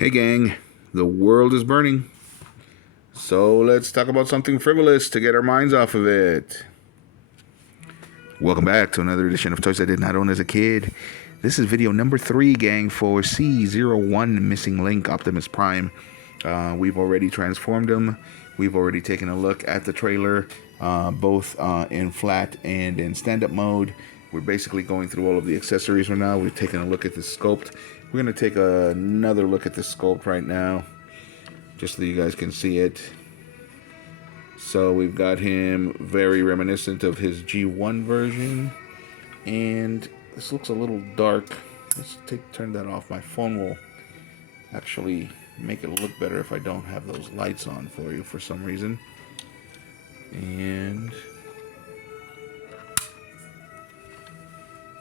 Hey gang, the world is burning. So let's talk about something frivolous to get our minds off of it. Welcome back to another edition of Toys I Did Not Own as a Kid. This is video number 3, gang, for C-01 Missing Link Optimus Prime. We've already transformed him. We've already taken a look at the trailer, both in flat and in stand-up mode. We're basically going through all of the accessories right now. We've taken a look at the sculpt. We're going to take another look at the sculpt right now, just so you guys can see it. So we've got him very reminiscent of his G1 version. And this looks a little dark. Let's turn that off. My phone will actually make it look better if I don't have those lights on for you for some reason. And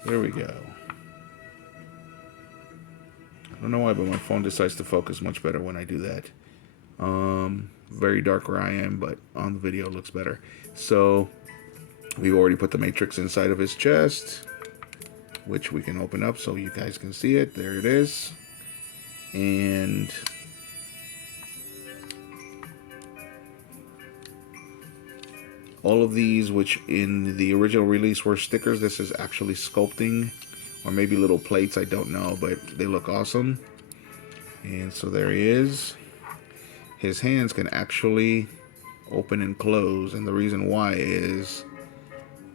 there we go. I don't know why, but my phone decides to focus much better when I do that. Very dark where I am, but on the video it looks better. So we've already put the matrix inside of his chest, which we can open up so you guys can see it. There it is. And all of these, which in the original release were stickers, this is actually sculpting, or maybe little plates, I don't know, but they look awesome. And so there he is. His hands can actually open and close, and the reason why is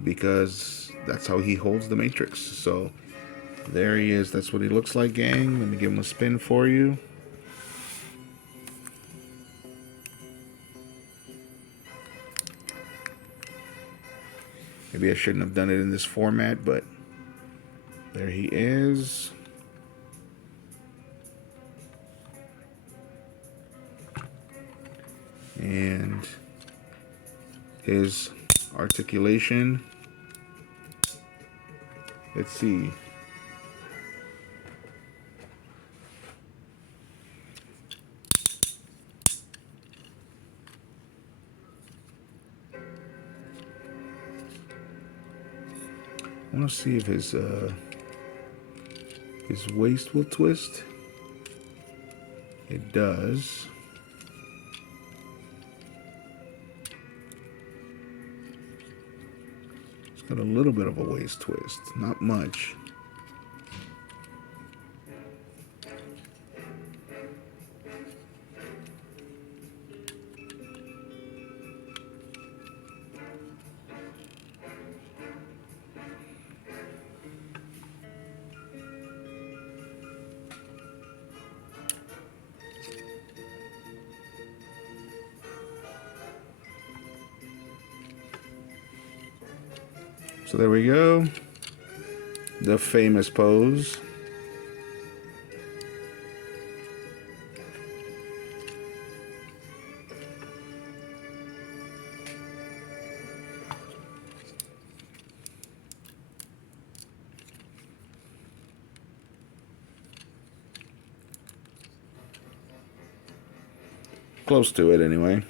because that's how he holds the matrix. So there he is. That's what he looks like, gang. Let me give him a spin for you. Maybe I shouldn't have done it in this format, but there he is. And his articulation. Let's see. I want to see if his waist will twist. It does. It's got a little bit of a waist twist, not much. So there we go. The famous pose. Close to it, anyway.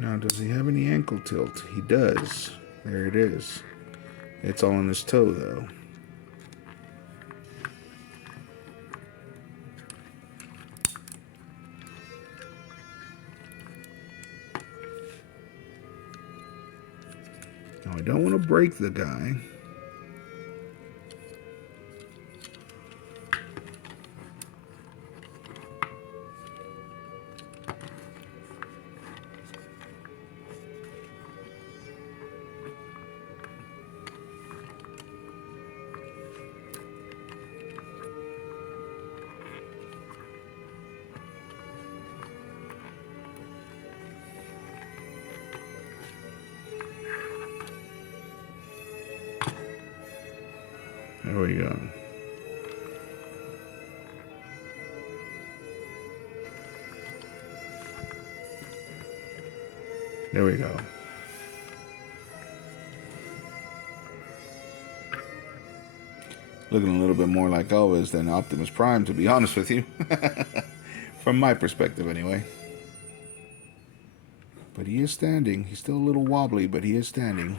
Now, does he have any ankle tilt? He does. There it is. It's all on his toe, though. Now, I don't want to break the guy. There we go. There we go. Looking a little bit more like Elvis than Optimus Prime, to be honest with you. From my perspective, anyway. But he is standing. He's still a little wobbly, but he is standing.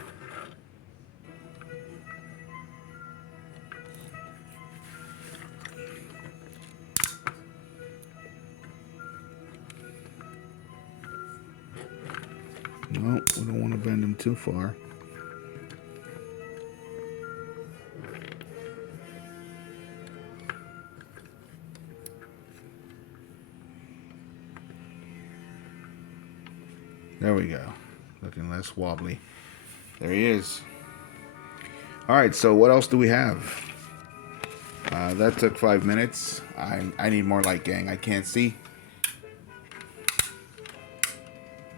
No, we don't want to bend him too far. There we go. Looking less wobbly. There he is. Alright, so what else do we have? That took 5 minutes. I need more light, gang. I can't see.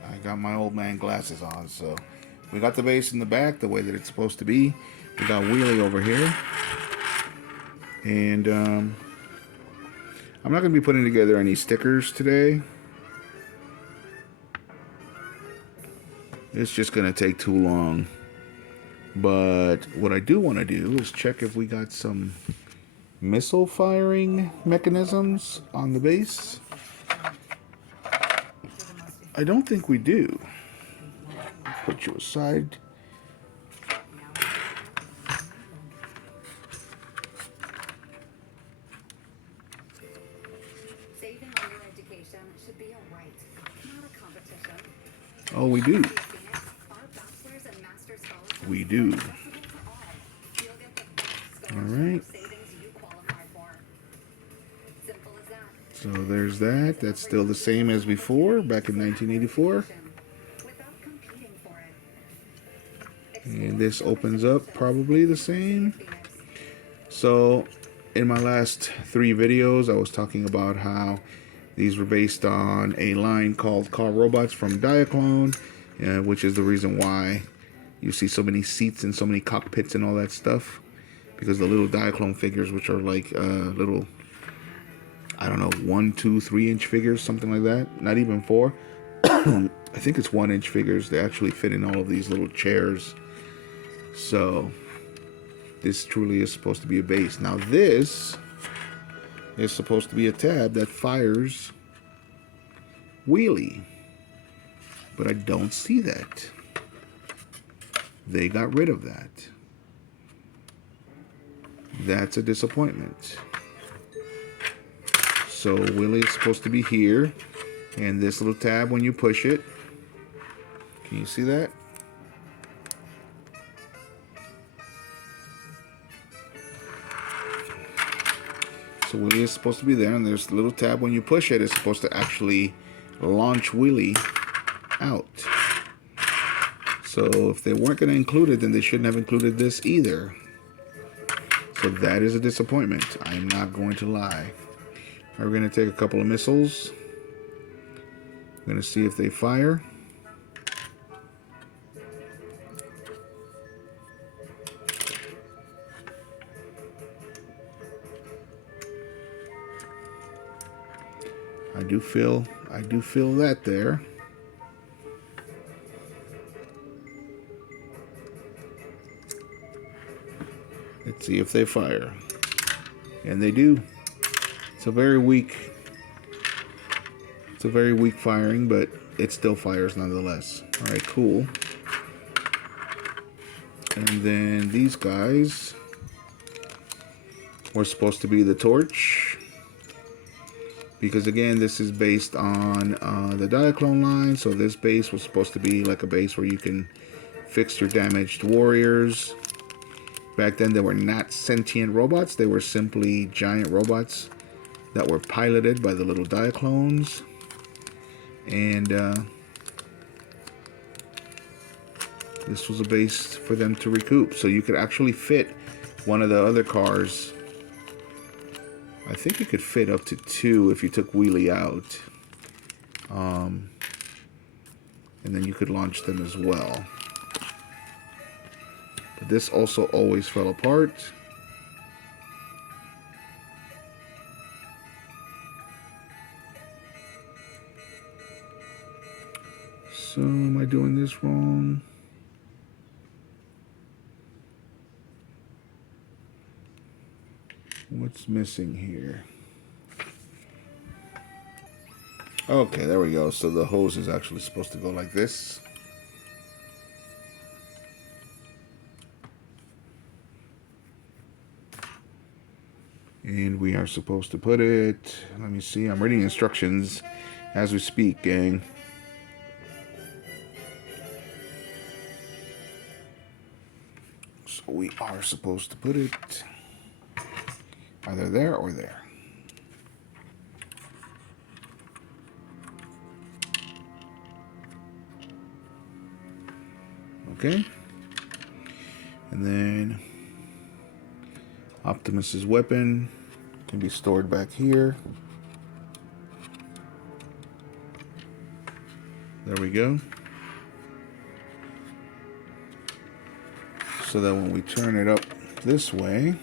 I got my old man glasses on, so we got the base in the back the way that it's supposed to be. We got Wheelie over here. And I'm not going to be putting together any stickers today. It's just going to take too long. But what I do want to do is check if we got some missile firing mechanisms on the base. I don't think we do. Put you aside. Saving on your education should be a right, not a competition. Oh, we do. We do. All right. So there's that. That's still the same as before, back in 1984. And this opens up probably the same. So in my last 3 videos, I was talking about how these were based on a line called Car Robots from Diaclone, which is the reason why you see so many seats and so many cockpits and all that stuff. Because the little Diaclone figures, which are like little, I don't know, 1, 2, 3-inch figures, something like that. Not even 4. I think it's 1-inch figures. They actually fit in all of these little chairs. So this truly is supposed to be a base. Now this is supposed to be a tab that fires Wheelie. But I don't see that. They got rid of that. That's a disappointment. So Wheelie is supposed to be here. And this little tab, when you push it, can you see that? So Wheelie is supposed to be there, and there's a little tab when you push it. It's supposed to actually launch Wheelie out. So if they weren't going to include it, then they shouldn't have included this either. So that is a disappointment. I'm not going to lie. We're going to take a couple of missiles. We're going to see if they fire. I do feel that there. Let's see if they fire. And they do. It's a very weak firing, but it still fires nonetheless. All right, cool. And then these guys were supposed to be the torch. Because again, this is based on the Diaclone line. So this base was supposed to be like a base where you can fix your damaged warriors. Back then, they were not sentient robots. They were simply giant robots that were piloted by the little Diaclones. And this was a base for them to recoup. So you could actually fit one of the other cars. I think you could fit up to 2 if you took Wheelie out. And then you could launch them as well. But this also always fell apart. So am I doing this wrong? What's missing here? Okay, there we go. So the hose is actually supposed to go like this. And we are supposed to put it, let me see, I'm reading instructions as we speak, gang. So we are supposed to put it either there or there. Okay. And then Optimus's weapon can be stored back here. There we go. So that when we turn it up this way,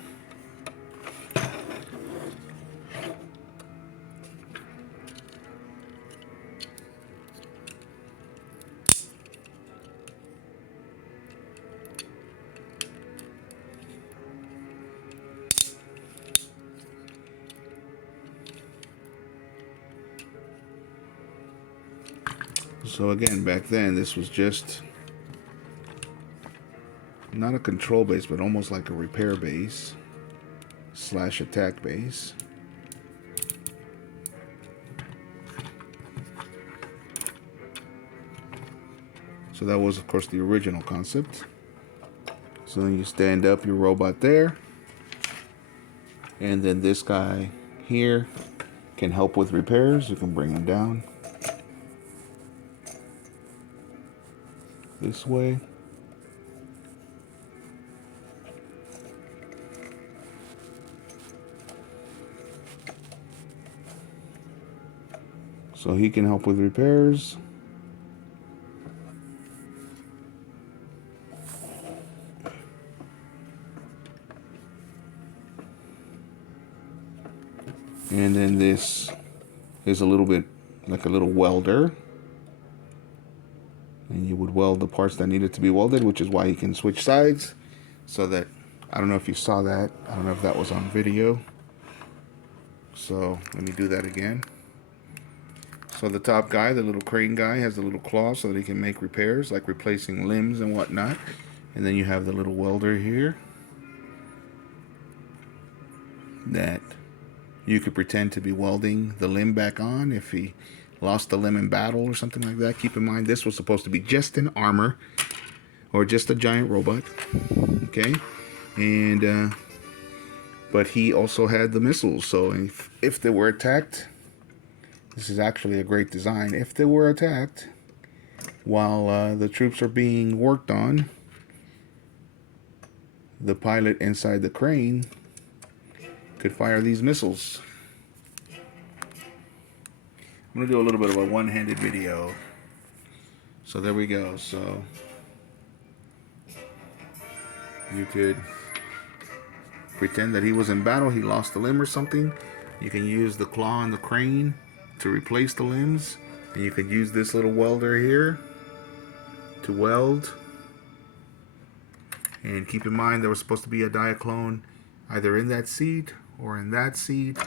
so again, back then this was just not a control base, but almost like a repair base slash attack base. So that was, of course, the original concept. So then you stand up your robot there, and then this guy here can help with repairs. You can bring him down this way. So he can help with repairs. And then this is a little bit like a little welder. And you would weld the parts that needed to be welded, which is why you can switch sides. So that, I don't know if you saw that. I don't know if that was on video. So let me do that again. So the top guy, the little crane guy, has the little claw so that he can make repairs, like replacing limbs and whatnot. And then you have the little welder here that you could pretend to be welding the limb back on if he lost the limb in battle or something like that. Keep in mind, this was supposed to be just an armor or just a giant robot. Okay? And, but he also had the missiles. So if they were attacked, this is actually a great design. If they were attacked while the troops are being worked on, the pilot inside the crane could fire these missiles. I'm going to do a little bit of a one-handed video. So there we go. So you could pretend that he was in battle, he lost a limb or something. You can use the claw on the crane to replace the limbs, and you could use this little welder here to weld. And keep in mind, there was supposed to be a diaclone either in that seat or in that seat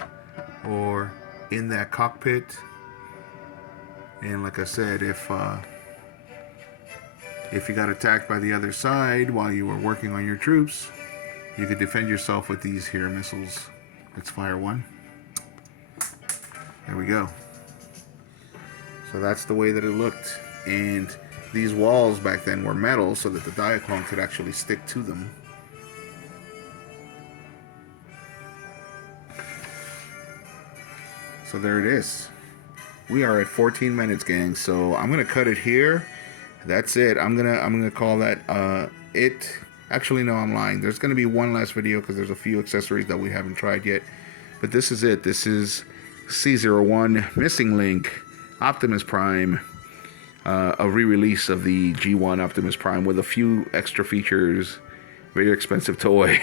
or in that cockpit. And like I said, if you got attacked by the other side while you were working on your troops, you could defend yourself with these here missiles. Let's fire one. There we go. So that's the way that it looked. And these walls back then were metal so that the diaclone could actually stick to them. So there it is. We are at 14 minutes, gang. So I'm gonna cut it here. That's it. I'm gonna call that it. Actually, no, I'm lying. There's gonna be one last video because there's a few accessories that we haven't tried yet. But this is it. This is C-01 Missing Link Optimus Prime. A re-release of the G1 Optimus Prime with a few extra features. Very expensive toy,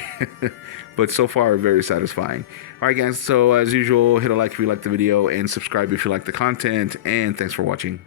but so far very satisfying. All right, guys, so as usual, hit a like if you liked the video and subscribe if you like the content, and thanks for watching.